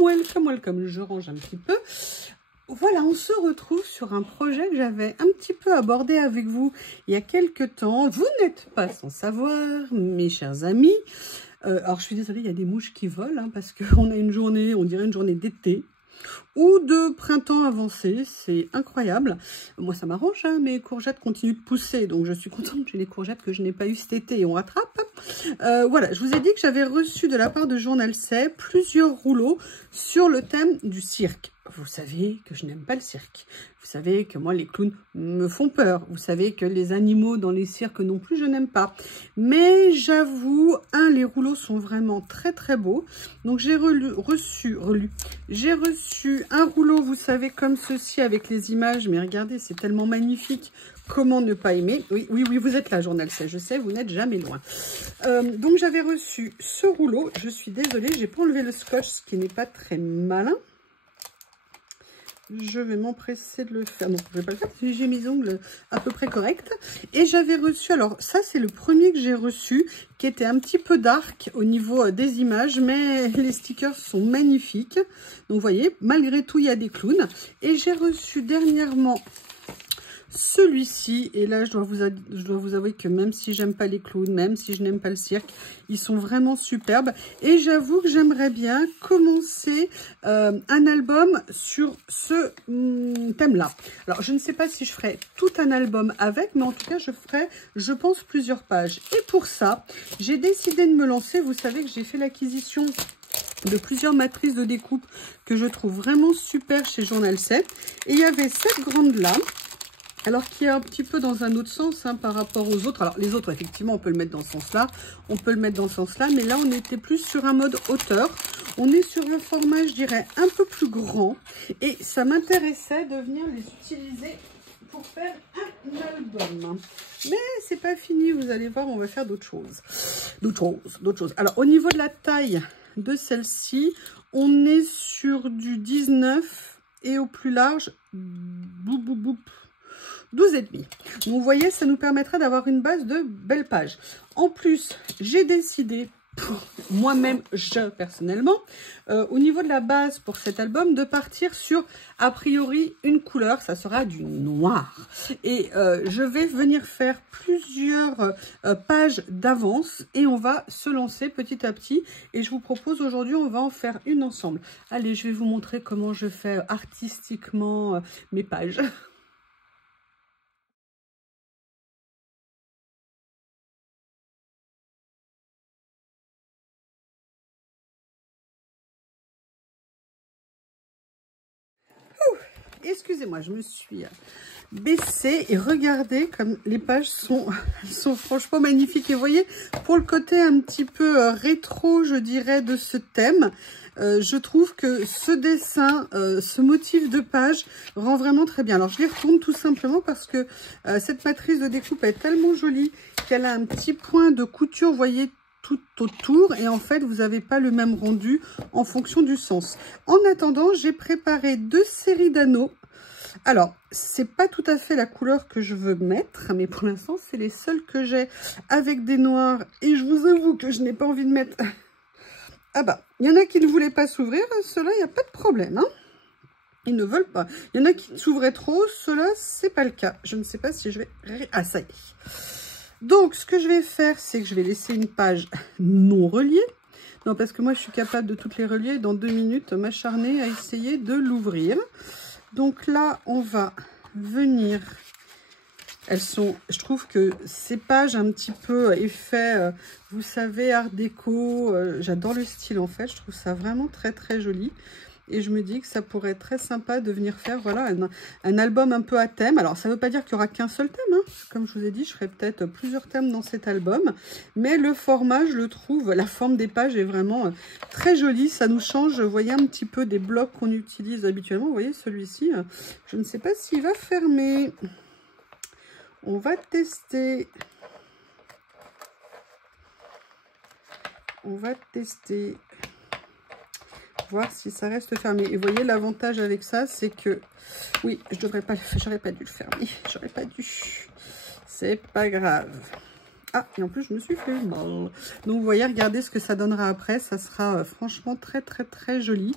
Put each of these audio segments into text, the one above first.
welcome, welcome. Je range un petit peu. Voilà, on se retrouve sur un projet que j'avais un petit peu abordé avec vous il y a quelques temps. Vous n'êtes pas sans savoir, mes chers amis. Alors, je suis désolée, il y a des mouches qui volent, hein, parce qu'on a une journée, on dirait une journée d'été ou de printemps avancé. C'est incroyable. Moi, ça m'arrange, hein, mes courgettes continuent de pousser, donc je suis contente. J'ai les courgettes que je n'ai pas eues cet été et on rattrape. Voilà, je vous ai dit que j'avais reçu de la part de Journal C plusieurs rouleaux sur le thème du cirque. Vous savez que je n'aime pas le cirque. Vous savez que moi, les clowns me font peur. Vous savez que les animaux dans les cirques non plus, je n'aime pas. Mais j'avoue, les rouleaux sont vraiment très très beaux. Donc j'ai reçu un rouleau, vous savez, comme ceci avec les images. Mais regardez, c'est tellement magnifique. Comment ne pas aimer? Oui, vous êtes là, Journal C. Je sais, vous n'êtes jamais loin. Donc j'avais reçu ce rouleau. Je suis désolée, j'ai pas enlevé le scotch, ce qui n'est pas très malin. Je vais m'empresser de le faire. Non, je ne vais pas le faire parce que j'ai mes ongles à peu près corrects. Et j'avais reçu, alors ça c'est le premier que j'ai reçu, qui était un petit peu dark au niveau des images, mais les stickers sont magnifiques. Donc vous voyez, malgré tout, il y a des clowns. Et j'ai reçu dernièrement celui-ci, et là je dois vous avouer que même si j'aime pas les clowns, même si je n'aime pas le cirque, ils sont vraiment superbes. Et j'avoue que j'aimerais bien commencer un album sur ce thème-là. Alors je ne sais pas si je ferai tout un album avec, mais en tout cas je ferai, je pense, plusieurs pages. Et pour ça, j'ai décidé de me lancer. Vous savez que j'ai fait l'acquisition de plusieurs matrices de découpe que je trouve vraiment super chez Journal C. Et il y avait cette grande-là. Alors, qui est un petit peu dans un autre sens, hein, par rapport aux autres. Alors, les autres, effectivement, on peut le mettre dans ce sens-là. On peut le mettre dans ce sens-là. Mais là, on était plus sur un mode hauteur. On est sur un format, je dirais, un peu plus grand. Et ça m'intéressait de venir les utiliser pour faire un album. Mais c'est pas fini, vous allez voir, on va faire d'autres choses. D'autres choses. Alors, au niveau de la taille de celle-ci, on est sur du 19 et au plus large, 12,5. Donc vous voyez, ça nous permettra d'avoir une base de belles pages. En plus, j'ai décidé, pour moi-même, personnellement, au niveau de la base pour cet album, de partir sur, a priori, une couleur. Ça sera du noir. Et je vais venir faire plusieurs pages d'avance et on va se lancer petit à petit. Et je vous propose aujourd'hui, on va en faire une ensemble. Allez, je vais vous montrer comment je fais artistiquement mes pages. Excusez-moi, je me suis baissée et regardez comme les pages sont franchement magnifiques. Et vous voyez, pour le côté un petit peu rétro, je dirais, de ce thème, je trouve que ce dessin, ce motif de page rend vraiment très bien. Alors, je les retourne tout simplement parce que cette matrice de découpe est tellement jolie qu'elle a un petit point de couture, vous voyez, tout autour, et en fait vous n'avez pas le même rendu en fonction du sens. En attendant, j'ai préparé 2 séries d'anneaux. Alors c'est pas tout à fait la couleur que je veux mettre, mais pour l'instant c'est les seuls que j'ai avec des noirs, et je vous avoue que je n'ai pas envie de mettre... Ah bah, il y en a qui ne voulaient pas s'ouvrir, ceux-là il n'y a pas de problème, hein. Ils ne veulent pas. Il y en a qui s'ouvraient trop, ceux-là c'est pas le cas. Je ne sais pas si je vais... Ah, ça y est. Donc, ce que je vais faire, c'est que je vais laisser une page non reliée. Non, parce que moi, je suis capable de toutes les relier. Dans 2 minutes, m'acharner à essayer de l'ouvrir. Donc là, on va venir... Elles sont... Je trouve que ces pages un petit peu effet, vous savez, art déco. J'adore le style, en fait. Je trouve ça vraiment très, très joli. Et je me dis que ça pourrait être très sympa de venir faire, voilà, un album un peu à thème. Alors, ça ne veut pas dire qu'il n'y aura qu'un seul thème, hein. Comme je vous ai dit, je ferai peut-être plusieurs thèmes dans cet album. Mais le format, je le trouve, la forme des pages est vraiment très jolie. Ça nous change, vous voyez, un petit peu des blocs qu'on utilise habituellement. Vous voyez, celui-ci, je ne sais pas s'il va fermer. On va tester. On va tester. Voir si ça reste fermé. Et vous voyez, l'avantage avec ça, c'est que... Oui, je devrais pas le faire. J'aurais pas dû le fermer. J'aurais pas dû. C'est pas grave. Ah, et en plus, je me suis fait mal. Donc, vous voyez, regardez ce que ça donnera après. Ça sera franchement très, très, très joli.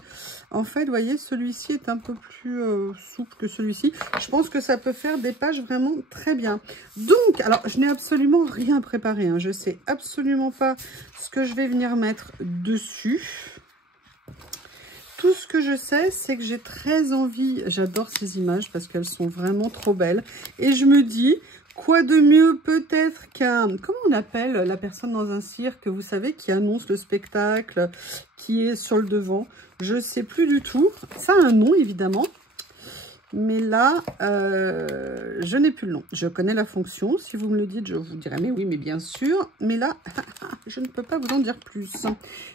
En fait, vous voyez, celui-ci est un peu plus souple que celui-ci. Je pense que ça peut faire des pages vraiment très bien. Donc, alors, je n'ai absolument rien préparé. Hein. Je ne sais absolument pas ce que je vais venir mettre dessus. Tout ce que je sais, c'est que j'ai très envie, j'adore ces images parce qu'elles sont vraiment trop belles. Et je me dis, quoi de mieux peut-être qu'un, comment on appelle la personne dans un cirque, vous savez, qui annonce le spectacle, qui est sur le devant. Je ne sais plus du tout. Ça a un nom, évidemment. Mais là, je n'ai plus le nom. Je connais la fonction. Si vous me le dites, je vous dirai, mais oui, mais bien sûr. Mais là, je ne peux pas vous en dire plus.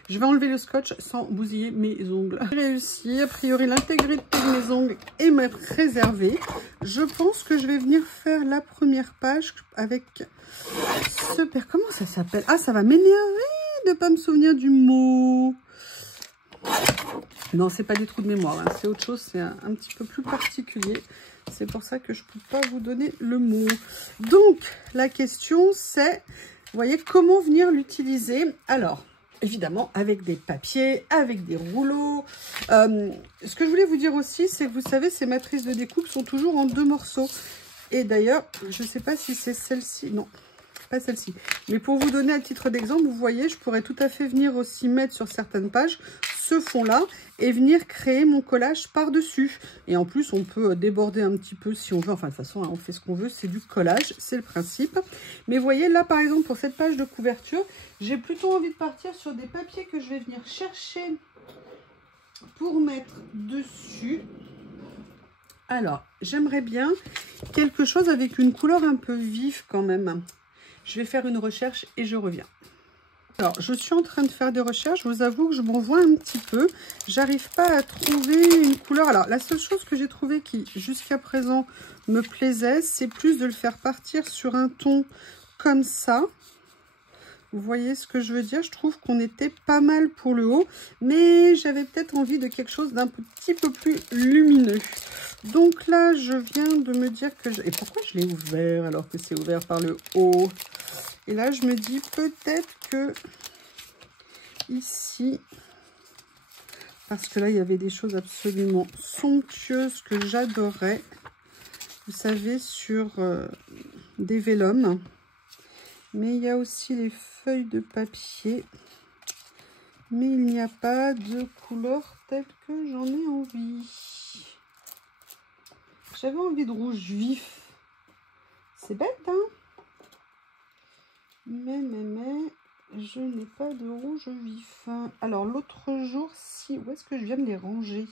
Je vais enlever le scotch sans bousiller mes ongles. J'ai réussi. A priori, l'intégrité de mes ongles est préservée. Je pense que je vais venir faire la première page avec ce père. Comment ça s'appelle? Ah, ça va m'énerver de ne pas me souvenir du mot. Non, c'est pas des trous de mémoire, hein. C'est autre chose, c'est un petit peu plus particulier. C'est pour ça que je peux pas vous donner le mot. Donc, la question c'est, vous voyez, comment venir l'utiliser? Alors, évidemment, avec des papiers, avec des rouleaux. Ce que je voulais vous dire aussi, c'est que vous savez, ces matrices de découpe sont toujours en 2 morceaux. Et d'ailleurs, je sais pas si c'est celle-ci, non. Pas celle-ci. Mais pour vous donner à titre d'exemple, vous voyez, je pourrais tout à fait venir aussi mettre sur certaines pages ce fond-là et venir créer mon collage par-dessus. Et en plus, on peut déborder un petit peu si on veut. Enfin, de toute façon, hein, on fait ce qu'on veut. C'est du collage, c'est le principe. Mais vous voyez, là, par exemple, pour cette page de couverture, j'ai plutôt envie de partir sur des papiers que je vais venir chercher pour mettre dessus. Alors, j'aimerais bien quelque chose avec une couleur un peu vive quand même. Je vais faire une recherche et je reviens. Alors, je suis en train de faire des recherches. Je vous avoue que je m'en vois un petit peu. J'arrive pas à trouver une couleur. Alors, la seule chose que j'ai trouvé qui, jusqu'à présent, me plaisait, c'est plus de le faire partir sur un ton comme ça. Vous voyez ce que je veux dire? Je trouve qu'on était pas mal pour le haut, mais j'avais peut-être envie de quelque chose d'un petit peu plus lumineux. Donc là, je viens de me dire que... Et pourquoi je l'ai ouvert alors que c'est ouvert par le haut? Et là, je me dis peut-être que ici, parce que là, il y avait des choses absolument somptueuses que j'adorais. Vous savez, sur des vélums. Mais il y a aussi les feuilles de papier. Mais il n'y a pas de couleur telle que j'en ai envie. J'avais envie de rouge vif. C'est bête, hein? Mais, je n'ai pas de rouge vif. Alors, l'autre jour, si... Où est-ce que je viens de les ranger?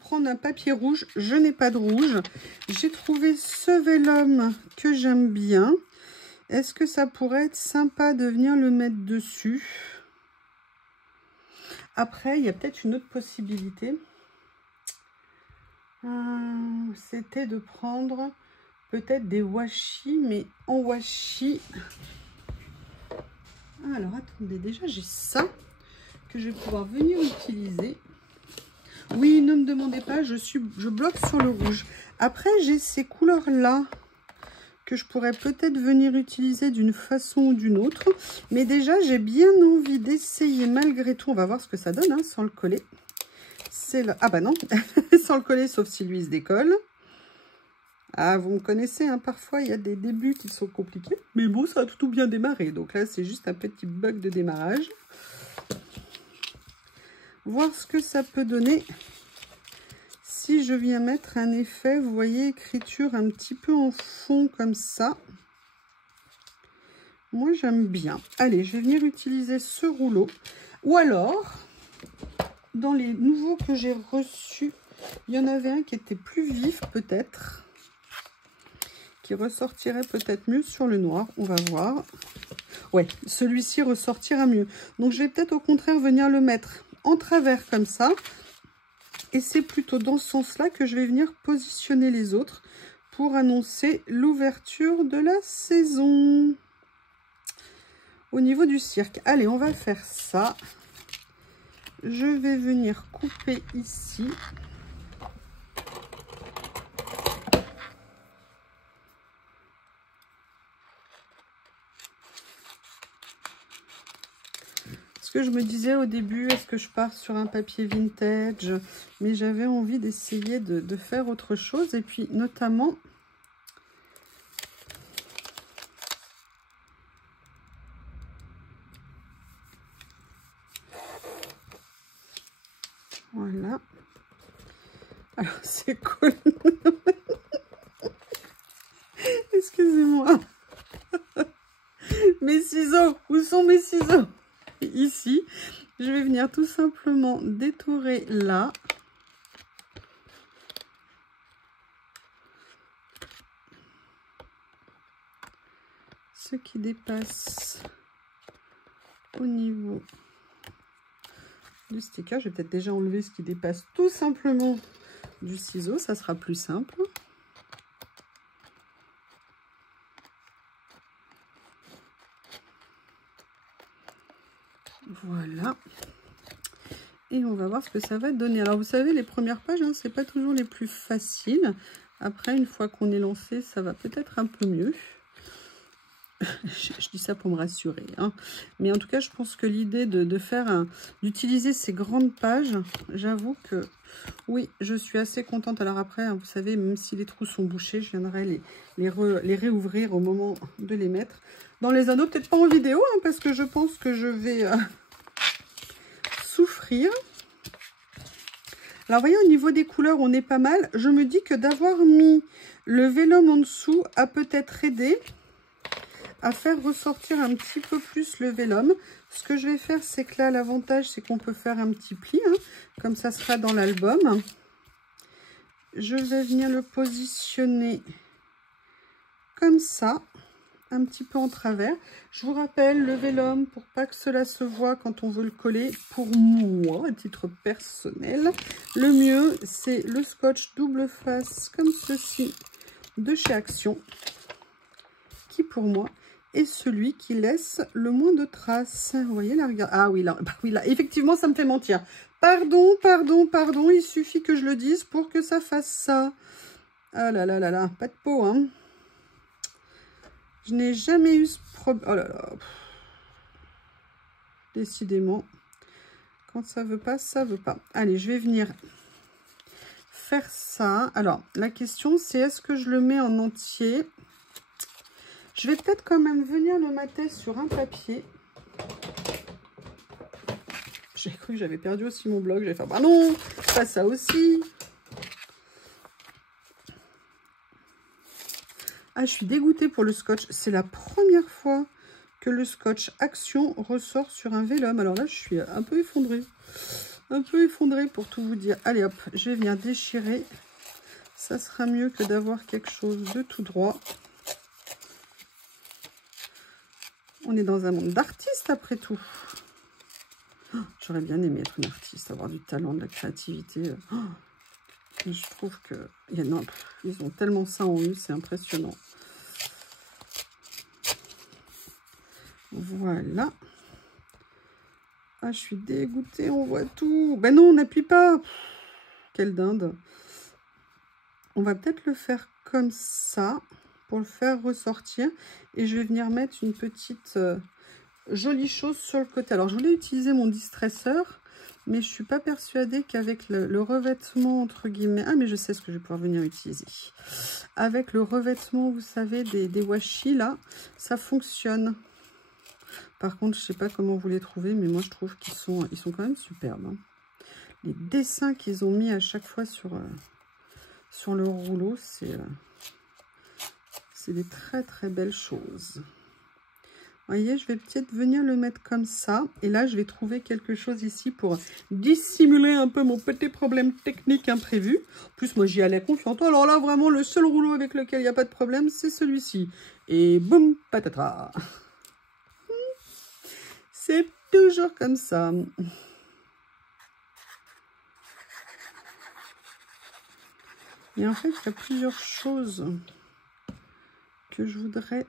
Prendre un papier rouge. Je n'ai pas de rouge. J'ai trouvé ce vélum que j'aime bien. Est-ce que ça pourrait être sympa de venir le mettre dessus? Après, il y a peut-être une autre possibilité. C'était de prendre peut-être des washi, mais en washi. Alors, attendez, déjà, j'ai ça que je vais pouvoir venir utiliser. Oui, ne me demandez pas, je bloque sur le rouge. Après, j'ai ces couleurs-là que je pourrais peut-être venir utiliser d'une façon ou d'une autre. Mais déjà, j'ai bien envie d'essayer malgré tout. On va voir ce que ça donne, hein, sans le coller. C'est là. Ah bah non, sans le coller, sauf si lui se décolle. Ah, vous me connaissez, hein, parfois il y a des débuts qui sont compliqués. Mais bon, ça a tout bien démarré. Donc là, c'est juste un petit bug de démarrage. Voir ce que ça peut donner. Si je viens mettre un effet, vous voyez, écriture un petit peu en fond comme ça. Moi, j'aime bien. Allez, je vais venir utiliser ce rouleau. Ou alors, dans les nouveaux que j'ai reçus, il y en avait un qui était plus vif peut-être. Qui ressortirait peut-être mieux sur le noir. On va voir. Ouais, celui-ci ressortira mieux. Donc, je vais peut-être au contraire venir le mettre en travers comme ça. Et c'est plutôt dans ce sens-là que je vais venir positionner les autres pour annoncer l'ouverture de la saison. Au niveau du cirque. Allez, on va faire ça. Je vais venir couper ici. que je me disais au début, est-ce que je pars sur un papier vintage? Mais j'avais envie d'essayer de faire autre chose. Et puis notamment... Voilà. Alors, c'est cool. Excusez-moi. Mes ciseaux, où sont mes ciseaux? Ici, je vais venir tout simplement détourer là. Ce qui dépasse au niveau du sticker. Je vais peut-être déjà enlever ce qui dépasse tout simplement du ciseau, ça sera plus simple. Voilà. Et on va voir ce que ça va donner. Alors vous savez, les premières pages, hein, c'est pas toujours les plus faciles. Après, une fois qu'on est lancé, ça va peut-être un peu mieux. Je dis ça pour me rassurer, hein. Mais en tout cas, je pense que l'idée d'utiliser ces grandes pages, j'avoue que oui, je suis assez contente. Alors après, hein, vous savez, même si les trous sont bouchés, je viendrai les réouvrir au moment de les mettre dans les anneaux. Peut-être pas en vidéo, hein, parce que je pense que je vais souffrir. Alors, vous voyez, au niveau des couleurs, on est pas mal. Je me dis que d'avoir mis le vélum en dessous a peut-être aidé à faire ressortir un petit peu plus le vélum. Ce que je vais faire, c'est que là, l'avantage, c'est qu'on peut faire un petit pli, hein, comme ça sera dans l'album. Je vais venir le positionner comme ça, un petit peu en travers. Je vous rappelle, le vélum, pour pas que cela se voit quand on veut le coller, pour moi, à titre personnel, le mieux, c'est le scotch double face, comme ceci, de chez Action, qui pour moi est celui qui laisse le moins de traces. Vous voyez là, regarde. Ah oui, là, bah oui, là, effectivement, ça me fait mentir. Pardon, pardon, pardon, il suffit que je le dise pour que ça fasse ça. Ah là là là là, pas de peau, hein. Je n'ai jamais eu ce problème. Oh là là. Décidément, quand ça veut pas, ça veut pas. Allez, je vais venir faire ça. Alors, la question, c'est est-ce que je le mets en entier? Je vais peut-être quand même venir le mater sur un papier. J'ai cru que j'avais perdu aussi mon bloc. Je vais faire, bah non, pas ça aussi. Ah, je suis dégoûtée pour le scotch. C'est la première fois que le scotch Action ressort sur un vélum. Alors là, je suis un peu effondrée. Un peu effondrée pour tout vous dire. Allez hop, je vais venir déchirer. Ça sera mieux que d'avoir quelque chose de tout droit. On est dans un monde d'artistes après tout. Oh, j'aurais bien aimé être une artiste, avoir du talent, de la créativité. Oh, je trouve que non, ils ont tellement ça en eux, c'est impressionnant. Voilà. Ah, je suis dégoûtée, on voit tout. Ben non, on n'appuie pas. Quelle dinde. On va peut-être le faire comme ça pour le faire ressortir. Et je vais venir mettre une petite jolie chose sur le côté. Alors, je voulais utiliser mon distresseur, mais je ne suis pas persuadée qu'avec le revêtement, entre guillemets... Ah, mais je sais ce que je vais pouvoir venir utiliser. Avec le revêtement, vous savez, des washi, là, ça fonctionne. Par contre, je ne sais pas comment vous les trouvez, mais moi, je trouve qu'ils sont quand même superbes, hein. Les dessins qu'ils ont mis à chaque fois sur le rouleau, c'est des très, très belles choses. Vous voyez, je vais peut-être venir le mettre comme ça. Et là, je vais trouver quelque chose ici pour dissimuler un peu mon petit problème technique imprévu. En plus, moi, j'y allais confiante. Alors là, vraiment, le seul rouleau avec lequel il n'y a pas de problème, c'est celui-ci. Et boum, patatras. C'est toujours comme ça. Et en fait, il y a plusieurs choses que je voudrais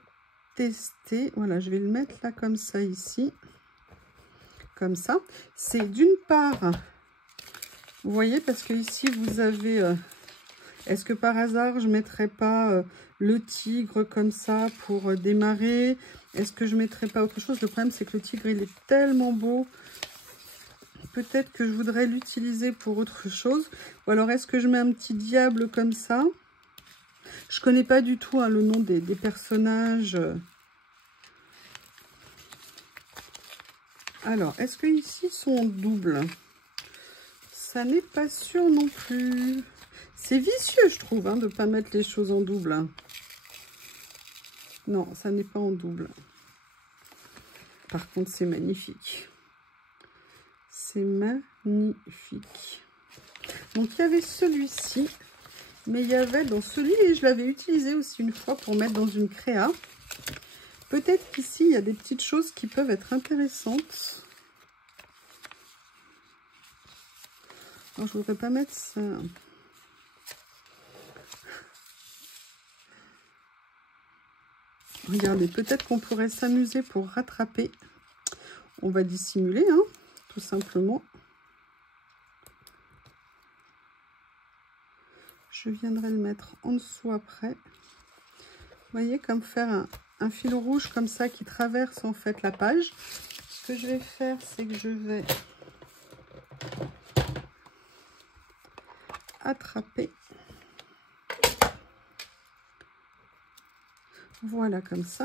tester. Voilà, je vais le mettre là comme ça ici. Comme ça. C'est d'une part, vous voyez, parce que ici vous avez... est-ce que par hasard, je ne mettrais pas le tigre comme ça pour démarrer? Est-ce que je ne mettrais pas autre chose? Le problème, c'est que le tigre, il est tellement beau. Peut-être que je voudrais l'utiliser pour autre chose. Ou alors, est-ce que je mets un petit diable comme ça? Je ne connais pas du tout hein, le nom des personnages. Alors, est-ce que ici sont en double? Ça n'est pas sûr non plus. C'est vicieux, je trouve, hein, de ne pas mettre les choses en double. Non, ça n'est pas en double. Par contre, c'est magnifique. C'est magnifique. Donc, il y avait celui-ci. Mais il y avait dans celui, et je l'avais utilisé aussi une fois pour mettre dans une créa. Peut-être qu'ici, il y a des petites choses qui peuvent être intéressantes. Alors, je ne voudrais pas mettre ça. Regardez, peut-être qu'on pourrait s'amuser pour rattraper. On va dissimuler, hein, tout simplement. Je viendrai le mettre en dessous après. Vous voyez, comme faire un fil rouge comme ça qui traverse en fait la page. Ce que je vais faire, c'est que je vais attraper. Voilà, comme ça.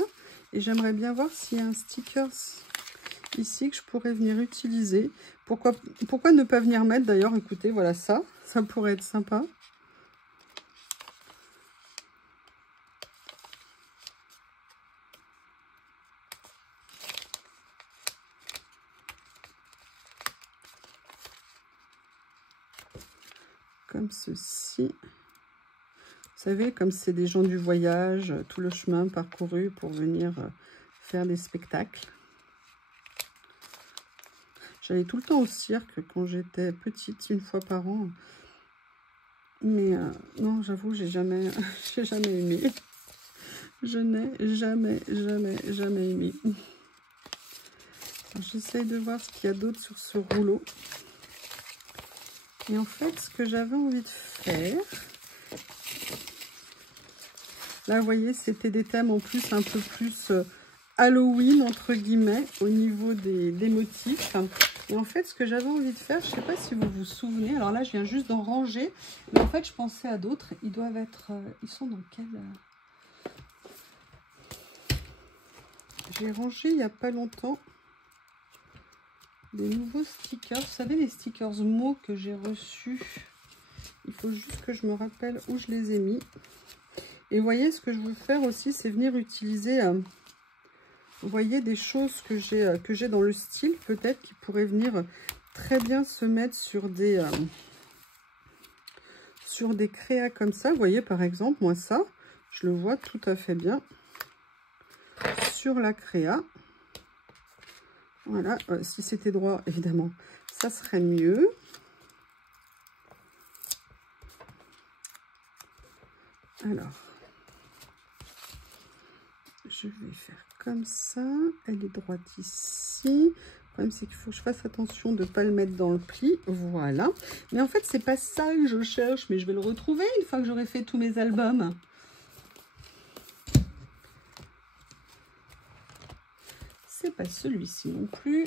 Et j'aimerais bien voir s'il y a un sticker ici que je pourrais venir utiliser. Pourquoi ne pas venir mettre d'ailleurs, écoutez, voilà ça. Ça pourrait être sympa. Comme ceci. Vous savez, comme c'est des gens du voyage, tout le chemin parcouru pour venir faire des spectacles. J'allais tout le temps au cirque quand j'étais petite, une fois par an. Mais non, j'avoue, j'ai jamais aimé. Je n'ai jamais aimé. J'essaye de voir ce qu'il y a d'autre sur ce rouleau. Et en fait, ce que j'avais envie de faire... Là, vous voyez, c'était des thèmes en plus un peu plus Halloween, entre guillemets, au niveau des motifs. Et en fait, ce que j'avais envie de faire, je ne sais pas si vous vous souvenez, alors là, je viens juste d'en ranger, mais en fait, je pensais à d'autres. Ils doivent être... ils sont dans quel... J'ai rangé il n'y a pas longtemps des nouveaux stickers. Vous savez, les stickers mots que j'ai reçus. Il faut juste que je me rappelle où je les ai mis. Et vous voyez, ce que je veux faire aussi, c'est venir utiliser, vous voyez, des choses que j'ai dans le style, peut-être, qui pourraient venir très bien se mettre sur des créas comme ça. Vous voyez, par exemple, moi, ça, je le vois tout à fait bien sur la créa. Voilà, si c'était droit, évidemment, ça serait mieux. Alors... je vais faire comme ça. Elle est droite ici. Le problème, c'est qu'il faut que je fasse attention de ne pas le mettre dans le pli. Voilà. Mais en fait, c'est pas ça que je cherche. Mais je vais le retrouver une fois que j'aurai fait tous mes albums. C'est pas celui-ci non plus.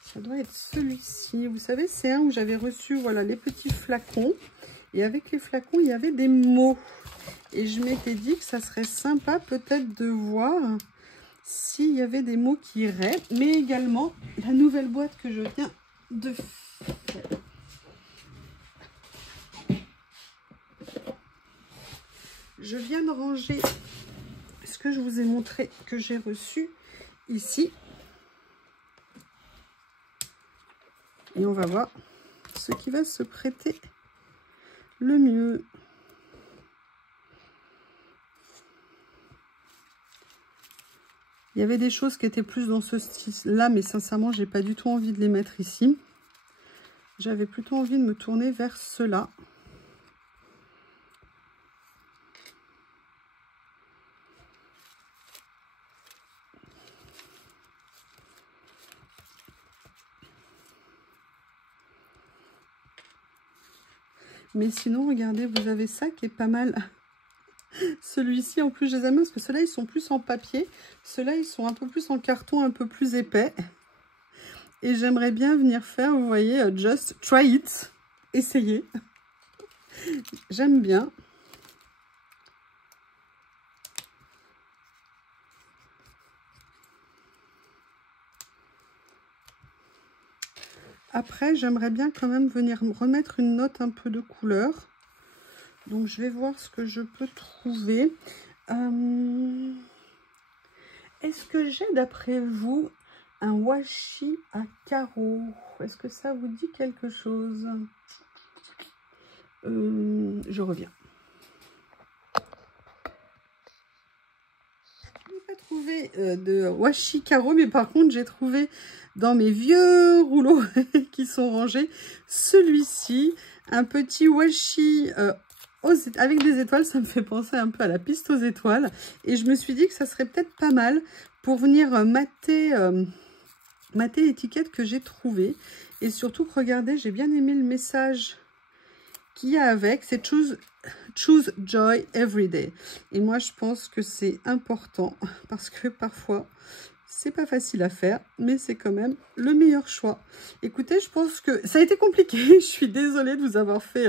Ça doit être celui-ci. Vous savez, c'est un où j'avais reçu, voilà, les petits flacons. Et avec les flacons, il y avait des mots. Et je m'étais dit que ça serait sympa peut-être de voir s'il y avait des mots qui iraient. Mais également la nouvelle boîte que je viens de faire. Je viens de ranger ce que je vous ai montré que j'ai reçu ici. Et on va voir ce qui va se prêter le mieux. Il y avait des choses qui étaient plus dans ce style-là, mais sincèrement, j'ai pas du tout envie de les mettre ici. J'avais plutôt envie de me tourner vers cela. Mais sinon, regardez, vous avez ça qui est pas mal. celui-ci. En plus, je les aime bien parce que ceux-là, ils sont plus en papier. Ceux-là, ils sont un peu plus en carton, un peu plus épais. Et j'aimerais bien venir faire, vous voyez, just try it. Essayez. J'aime bien. Après, j'aimerais bien quand même venir remettre une note un peu de couleur. Donc, je vais voir ce que je peux trouver. Est-ce que j'ai, d'après vous, un washi à carreaux? Est-ce que ça vous dit quelque chose? Je reviens. Je n'ai pas trouvé de washi carreaux, mais par contre, j'ai trouvé dans mes vieux rouleaux qui sont rangés celui-ci, un petit washi avec des étoiles. Ça me fait penser un peu à la piste aux étoiles. Et je me suis dit que ça serait peut-être pas mal pour venir mater l'étiquette que j'ai trouvée. Et surtout, regardez, j'ai bien aimé le message qu'il y a avec. C'est Choose Joy Every Day. Et moi, je pense que c'est important parce que parfois, c'est pas facile à faire, mais c'est quand même le meilleur choix. Écoutez, je pense que ça a été compliqué. Je suis désolée de vous avoir fait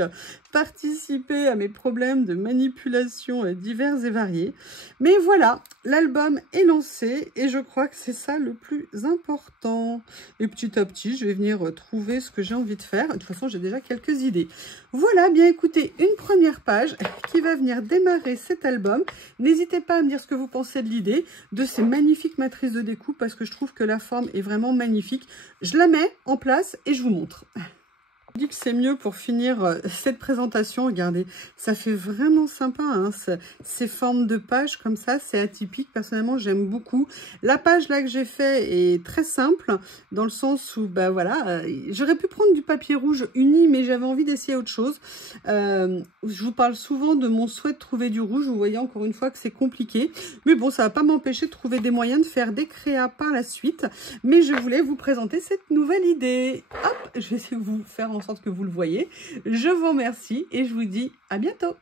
participer à mes problèmes de manipulation divers et variés. Mais voilà, l'album est lancé et je crois que c'est ça le plus important. Et petit à petit, je vais venir trouver ce que j'ai envie de faire. De toute façon, j'ai déjà quelques idées. Voilà, bien écoutez, une première page qui va venir démarrer cet album. N'hésitez pas à me dire ce que vous pensez de l'idée, de ces magnifiques matrices de découpe, parce que je trouve que la forme est vraiment magnifique. Je la mets en place et je vous montre. Je dis que c'est mieux pour finir cette présentation. Regardez, ça fait vraiment sympa, hein, ces formes de pages comme ça, c'est atypique. Personnellement, j'aime beaucoup. La page là que j'ai fait est très simple, dans le sens où, bah voilà, j'aurais pu prendre du papier rouge uni, mais j'avais envie d'essayer autre chose. Je vous parle souvent de mon souhait de trouver du rouge. Vous voyez encore une fois que c'est compliqué. Mais bon, ça ne va pas m'empêcher de trouver des moyens de faire des créas par la suite. Mais je voulais vous présenter cette nouvelle idée. Hop, je vais essayer de vous faire en sorte que vous le voyez. Je vous remercie et je vous dis à bientôt.